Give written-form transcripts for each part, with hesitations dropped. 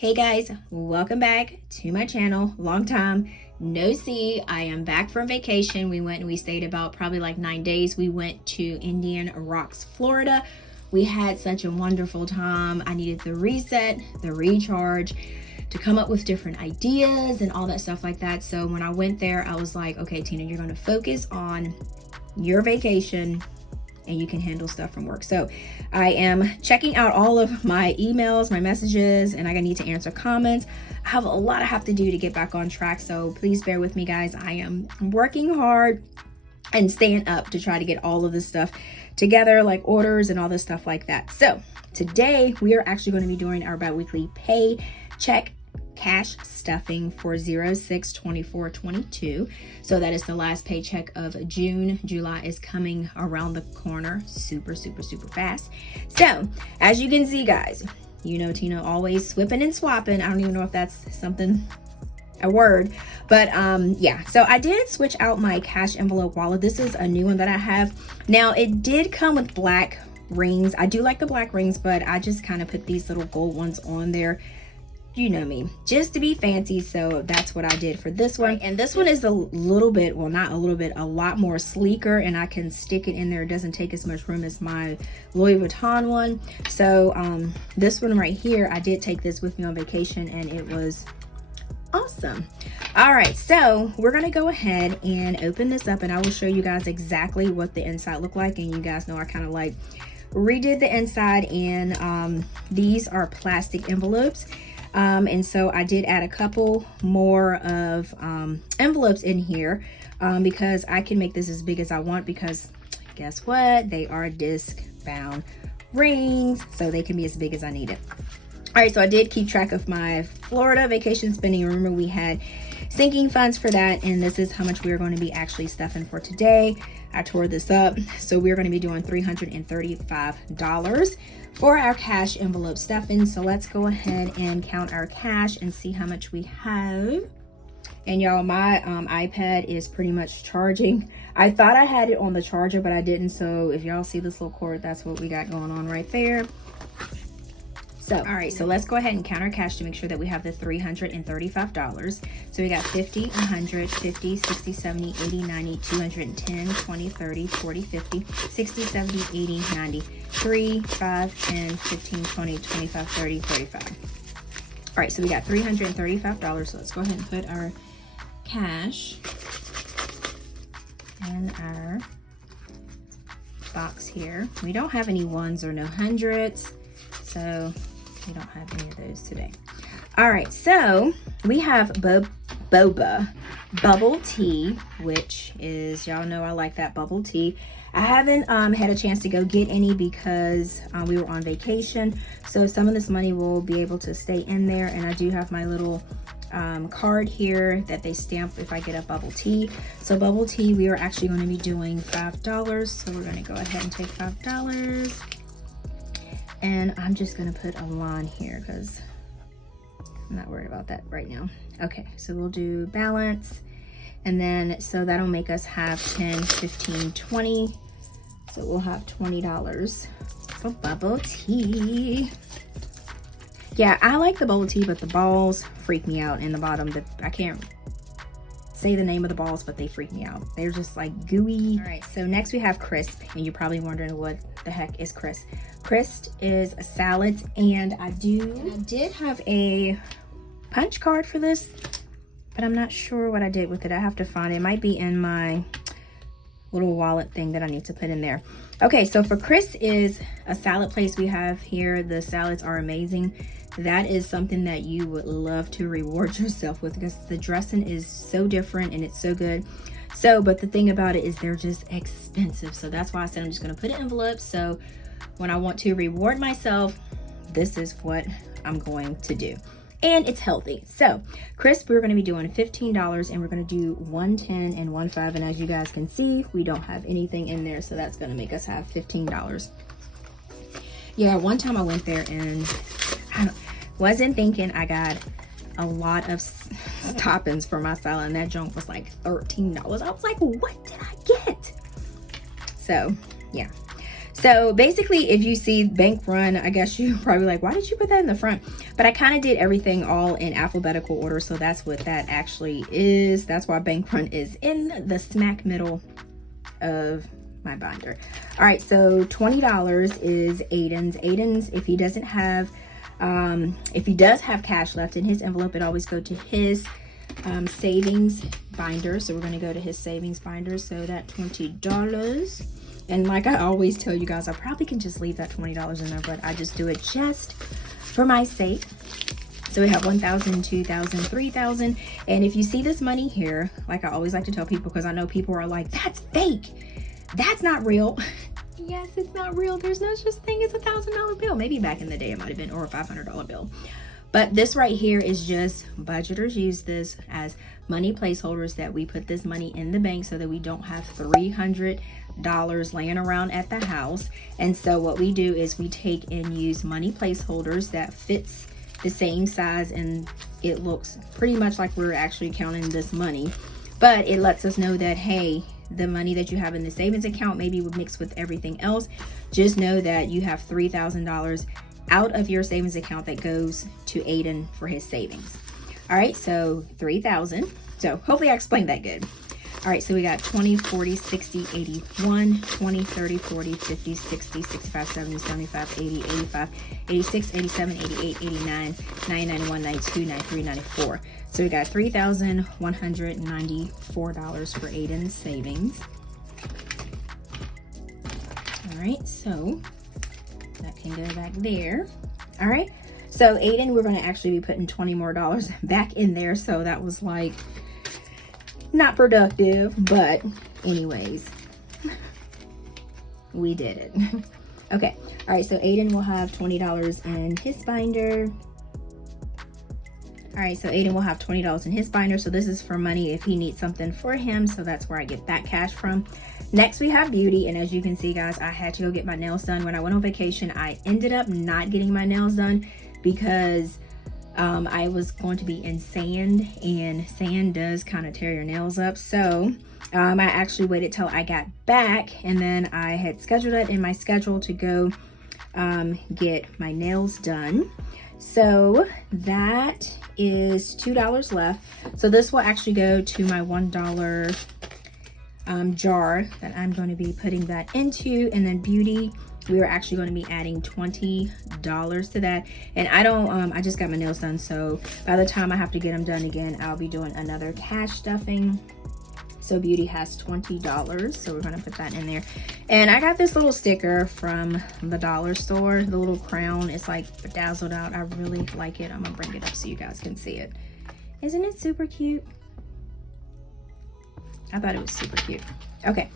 Hey guys, welcome back to my channel. Long time no see. I am back from vacation. We went and we stayed about probably like 9 days. We went to Indian Rocks, Florida. We had such a wonderful time. I needed the reset, the recharge, to come up with different ideas and all that stuff like that. So when I went there, I was like, okay, Tina, you're going to focus on your vacation and you can handle stuff from work. So I am checking out all of my emails, my messages, and I need to answer comments. I have a lot I have to do to get back on track. So please bear with me, guys. I am working hard and staying up to try to get all of this stuff together, like orders and all this stuff like that. So today we are actually going to be doing our biweekly paycheck cash stuffing for 06/24/22. So that is the last paycheck of June. July is coming around the corner super fast. So as you can see, guys, you know Tina always swipping and swapping. I don't even know if that's a word, but yeah, so I did switch out my cash envelope wallet. This is a new one that I have now. It did come with black rings. I do like the black rings, but I just kind of put these little gold ones on there, you know me, just to be fancy. So that's what I did for this one. And this one is a little bit, well, not a little bit, a lot more sleeker, and I can stick it in there. It doesn't take as much room as my Louis Vuitton one. So this one right here, I did take this with me on vacation and it was awesome. All right, so we're gonna go ahead and open this up and I will show you guys exactly what the inside looked like. And you guys know I kind of like redid the inside, and these are plastic envelopes. And so I did add a couple more of envelopes in here because I can make this as big as I want, because guess what? They are disc bound rings, so they can be as big as I need it. All right, so I did keep track of my Florida vacation spending. Remember, we had sinking funds for that, and this is how much we're going to be actually stuffing for today. I tore this up. So we're going to be doing $335 for our cash envelope stuffing. So let's go ahead and count our cash and see how much we have. And y'all, my iPad is pretty much charging. I thought I had it on the charger, but I didn't. So if y'all see this little cord, that's what we got going on right there. So, all right, so let's go ahead and count our cash to make sure that we have the $335. So we got 50, 100, 50, 60, 70, 80, 90, 210, 20, 30, 40, 50, 60, 70, 80, 90, 3, 5, 10, 15, 20, 25, 30, 35. All right, so we got $335. So let's go ahead and put our cash in our box here. We don't have any ones or no hundreds, so we don't have any of those today. All right, so we have boba bubble tea, which is, y'all know I like that bubble tea. I haven't had a chance to go get any because we were on vacation, so some of this money will be able to stay in there. And I do have my little card here that they stamp if I get a bubble tea. So bubble tea, we are actually going to be doing $5, so we're going to go ahead and take $5. And I'm just gonna put a line here because I'm not worried about that right now. Okay, so we'll do balance. And then, so that'll make us have 10, 15, 20. So we'll have $20 for bubble tea. Yeah, I like the bubble tea, but the balls freak me out in the bottom. I can't say the name of the balls, but they freak me out. They're just like gooey. All right, so next we have crisp, and you're probably wondering what the heck is crisp. Crisp is salads, and I did have a punch card for this, but I'm not sure what I did with it. I have to find it. It might be in my little wallet thing that I need to put in there. Okay, so for Chris is a salad place we have here. The salads are amazing. That is something that you would love to reward yourself with, because the dressing is so different and it's so good. So, but the thing about it is they're just expensive. So that's why I said I'm just gonna put an envelope. So when I want to reward myself, this is what I'm going to do. And it's healthy. So crisp, we're gonna be doing $15, and we're gonna do 110 and 15. And as you guys can see, we don't have anything in there. So that's gonna make us have $15. Yeah, one time I went there and I wasn't thinking. I got a lot of toppings for my salad, and that junk was like $13. I was like, what did I get? So yeah. So basically, if you see bank run, I guess you're probably like, why did you put that in the front? But I kind of did everything all in alphabetical order, so that's what that actually is. That's why bank run is in the smack middle of my binder. All right, so $20 is Aiden's. If he doesn't have, if he does have cash left in his envelope, it always go to his savings binder. So we're going to go to his savings binder. So that $20. And like I always tell you guys, I probably can just leave that $20 in there, but I just do it just for my sake. So we have 1,000, 2,000, 3,000. And if you see this money here, like I always like to tell people, because I know people are like, that's fake. That's not real. Yes, it's not real. There's no such thing as $1,000 bill. Maybe back in the day it might have been, or a $500 bill. But this right here is just, budgeters use this as money placeholders, that we put this money in the bank so that we don't have $300 laying around at the house. And so what we do is we take and use money placeholders that fits the same size, and it looks pretty much like we're actually counting this money, but it lets us know that, hey, the money that you have in the savings account maybe would mix with everything else. Just know that you have $3,000 out of your savings account that goes to Aiden for his savings. All right, so 3,000. So hopefully I explained that good. All right, so we got 20, 40, 60, 81, 20, 30, 40, 50, 60, 65, 70, 75, 80, 85, 86, 87, 88, 89, 90, 91, 92, 93, 94. So we got $3,194 for Aiden's savings. All right, so that can go back there. All right, so Aiden, we're gonna actually be putting $20 more back in there. So that was like, not productive, but anyways, we did it. Okay, all right, so Aiden will have $20 in his binder. All right, so Aiden will have $20 in his binder. So this is for money if he needs something for him. So that's where I get that cash from. Next, we have beauty. And as you can see, guys, I had to go get my nails done. When I went on vacation, I ended up not getting my nails done because I was going to be in sand, and sand does kind of tear your nails up. So I actually waited till I got back, and then I had scheduled it in my schedule to go get my nails done. So that is $2 left. So this will actually go to my $1 jar that I'm going to be putting that into. And then beauty, we are actually going to be adding $20 to that. And I just got my nails done, so by the time I have to get them done again, I'll be doing another cash stuffing. So beauty has $20, so we're going to put that in there. And I got this little sticker from the dollar store, the little crown. It's like bedazzled out. I really like it. I'm gonna bring it up so you guys can see it. Isn't it super cute? I thought it was super cute. Okay.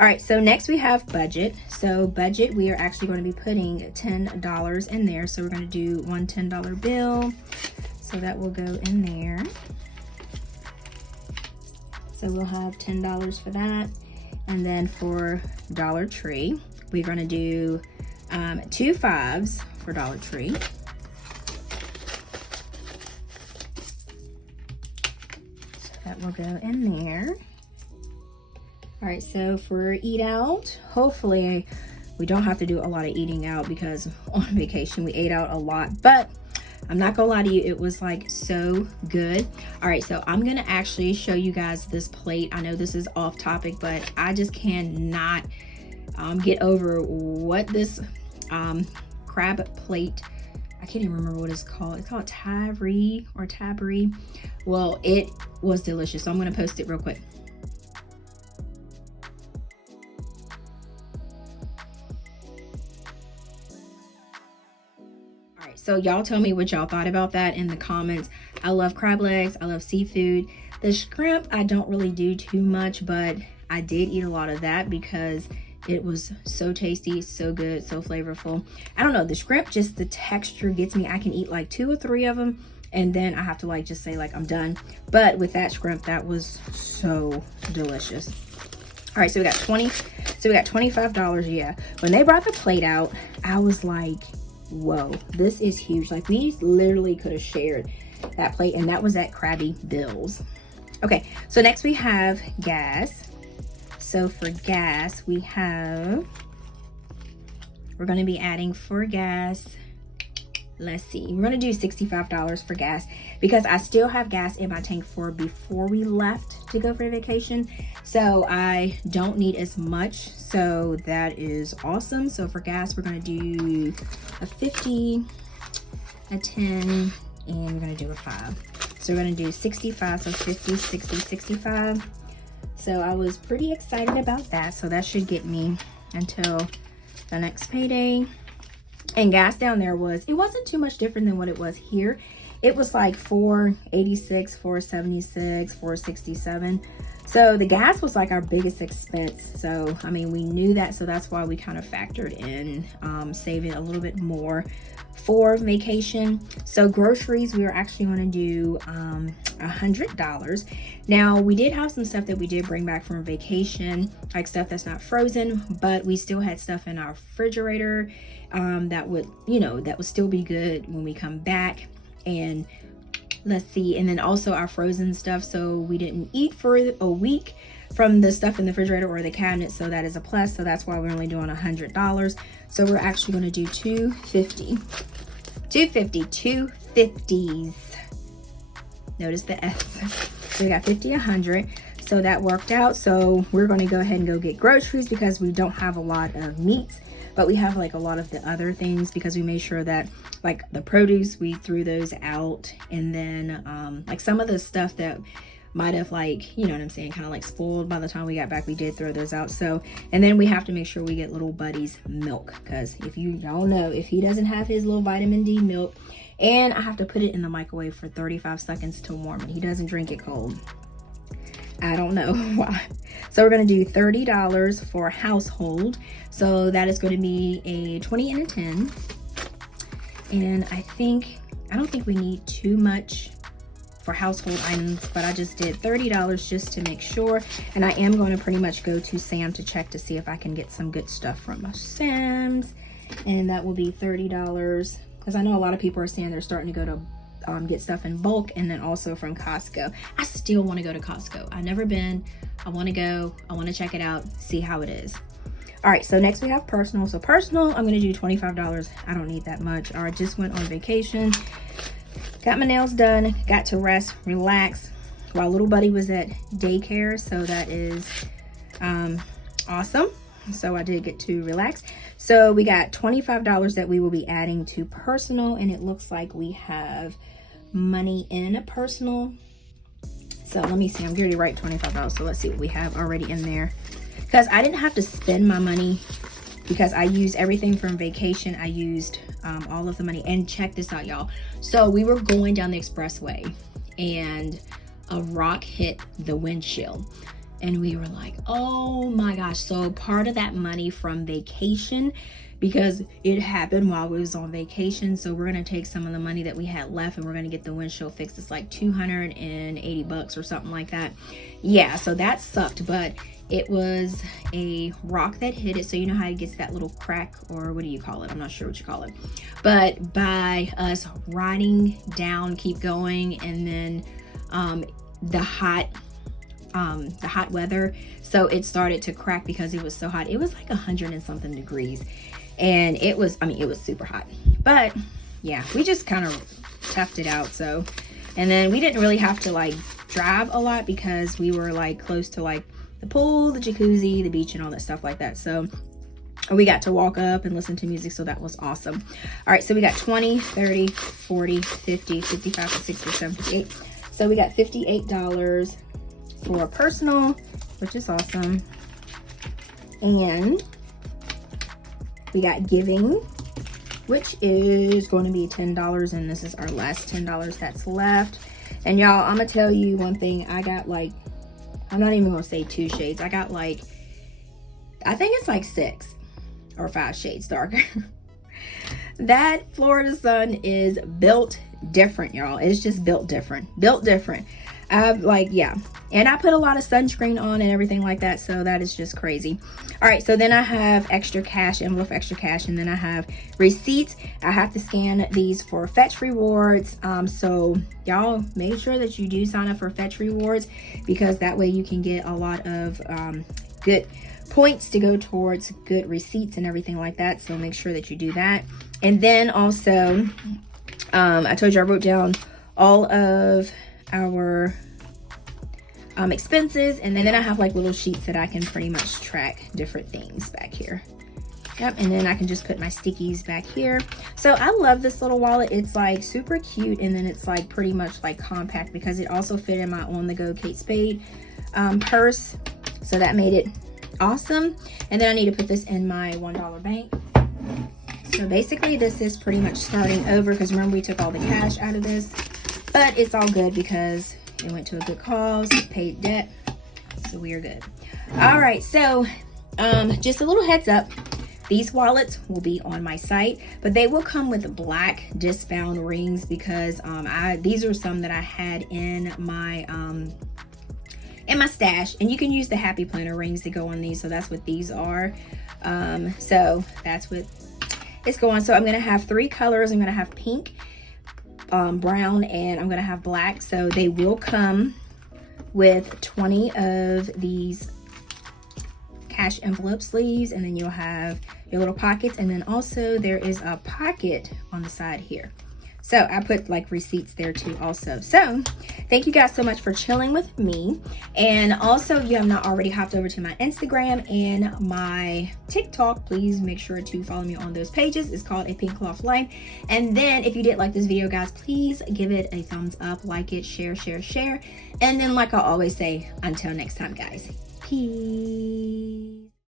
All right, so next we have budget. So budget, we are actually going to be putting $10 in there. So we're going to do one $10 bill. So that will go in there. So we'll have $10 for that. And then for Dollar Tree, we're going to do 2 5s for Dollar Tree. So that will go in there. All right, so for eat out, hopefully we don't have to do a lot of eating out, because on vacation we ate out a lot, but I'm not gonna lie to you, it was like so good. All right, so I'm gonna actually show you guys this plate. I know this is off topic, but I just cannot get over what this crab plate, I can't even remember what it's called. It's called Tabri or Tabri. Well, it was delicious, so I'm gonna post it real quick. So y'all tell me what y'all thought about that in the comments. I love crab legs. I love seafood. The shrimp, I don't really do too much, but I did eat a lot of that because it was so tasty, so good, so flavorful. I don't know, the shrimp, just the texture gets me. I can eat like 2 or 3 of them, and then I have to like just say like I'm done. But with that shrimp, that was so delicious. All right, so we got $25. Yeah, when they brought the plate out, I was like, whoa, this is huge. Like, we literally could have shared that plate, and that was at Krabby Bill's. Okay, so next we have gas. So for gas, we have we're going to be adding for gas. Let's see, we're going to do $65 for gas because I still have gas in my tank for before we left to go for vacation. So I don't need as much. So that is awesome. So for gas, we're going to do a 50, a 10, and we're going to do a 5. So we're going to do 65, so 50, 60, 65. So I was pretty excited about that. So that should get me until the next payday. And gas down there it wasn't too much different than what it was here. It was like $4.86, $4.76, $4.67. So the gas was like our biggest expense. So, I mean, we knew that. So that's why we kind of factored in saving a little bit more for vacation. So groceries, we were actually going to do $100. Now, we did have some stuff that we did bring back from vacation, like stuff that's not frozen, but we still had stuff in our refrigerator that would still be good when we come back. And let's see, and then also our frozen stuff, so we didn't eat for a week from the stuff in the refrigerator or the cabinet, so that is a plus. So that's why we're only doing $100. So we're actually going to do $250. $250s. Notice the S. So we got 50, 100. So that worked out. So we're going to go ahead and go get groceries because we don't have a lot of meats, but we have like a lot of the other things because we made sure that like the produce, we threw those out. And then like some of the stuff that might have, like, you know what I'm saying, kind of like spoiled by the time we got back, we did throw those out. So, and then we have to make sure we get little buddy's milk, because if y'all know, if he doesn't have his little vitamin D milk, and I have to put it in the microwave for 35 seconds to warm it. He doesn't drink it cold. I don't know why. So we're going to do $30 for household. So that is going to be a 20 and a 10. And I don't think we need too much for household items, but I just did $30 just to make sure. And I am going to pretty much go to Sam to check to see if I can get some good stuff from Sam's. And that will be $30, because I know a lot of people are saying they're starting to go to get stuff in bulk, and then also from Costco. I still want to go to Costco. I've never been. I want to go. I want to check it out, see how it is. All right, so next we have personal. So personal, I'm going to do $25. I don't need that much. I just went on vacation, got my nails done, got to rest, relax while little buddy was at daycare. So that is awesome. So I did get to relax. So we got $25 that we will be adding to personal, and it looks like we have money in personal. So let me see, I'm going to write $25. So let's see what we have already in there, because I didn't have to spend my money because I used everything from vacation. I used all of the money. And check this out, y'all. So we were going down the expressway and a rock hit the windshield. And we were like, oh my gosh. So part of that money from vacation, because it happened while we was on vacation. So we're going to take some of the money that we had left and we're going to get the windshield fixed. It's like $280 or something like that. Yeah, so that sucked, but it was a rock that hit it. So you know how it gets that little crack, or what do you call it? I'm not sure what you call it. But by us riding down, keep going, and then the hot weather, so it started to crack because it was so hot. It was like 100 and something degrees, and it was super hot. But yeah, we just kind of toughed it out. So, and then we didn't really have to like drive a lot because we were like close to like the pool, the jacuzzi, the beach, and all that stuff like that. So we got to walk up and listen to music, so that was awesome. All right, so we got 20, 30, 40, 50, 55, 60, 70, 58. So we got $58 for personal, which is awesome. And we got giving, which is going to be $10, and this is our last $10 that's left. And y'all, I'm gonna tell you one thing. I got like, I'm not even gonna say 2 shades. I got like, I think it's like 6 or 5 shades darker. That Florida sun is built different, y'all. It's just built different. Yeah, and I put a lot of sunscreen on and everything like that, so that is just crazy. All right, so then I have extra cash, envelope extra cash, and then I have receipts. I have to scan these for Fetch Rewards. So y'all make sure that you do sign up for Fetch Rewards, because that way you can get a lot of good points to go towards good receipts and everything like that. So make sure that you do that. And then also, I told you I wrote down all of our expenses, and then I have like little sheets that I can pretty much track different things back here. Yep, and then I can just put my stickies back here. So I love this little wallet. It's like super cute, and then it's like pretty much like compact because it also fit in my on-the-go Kate Spade purse. So that made it awesome. And then I need to put this in my $1 bank. So basically this is pretty much starting over because remember we took all the cash out of this, but it's all good because it went to a good cause, paid debt, so we are good. All right, so just a little heads up, these wallets will be on my site, but they will come with black disc-bound rings because these are some that I had in my stash, and you can use the Happy Planner rings to go on these, so that's what these are. So that's what it's going. So I'm gonna have 3 colors. I'm gonna have pink, brown, and I'm gonna have black. So they will come with 20 of these cash envelope sleeves, and then you'll have your little pockets, and then also there is a pocket on the side here. So I put like receipts there too also. So thank you guys so much for chilling with me. And also, if you have not already hopped over to my Instagram and my TikTok, please make sure to follow me on those pages. It's called A Pink Cloth Life. And then if you did like this video, guys, please give it a thumbs up, like it, share. And then like I always say, until next time, guys, peace.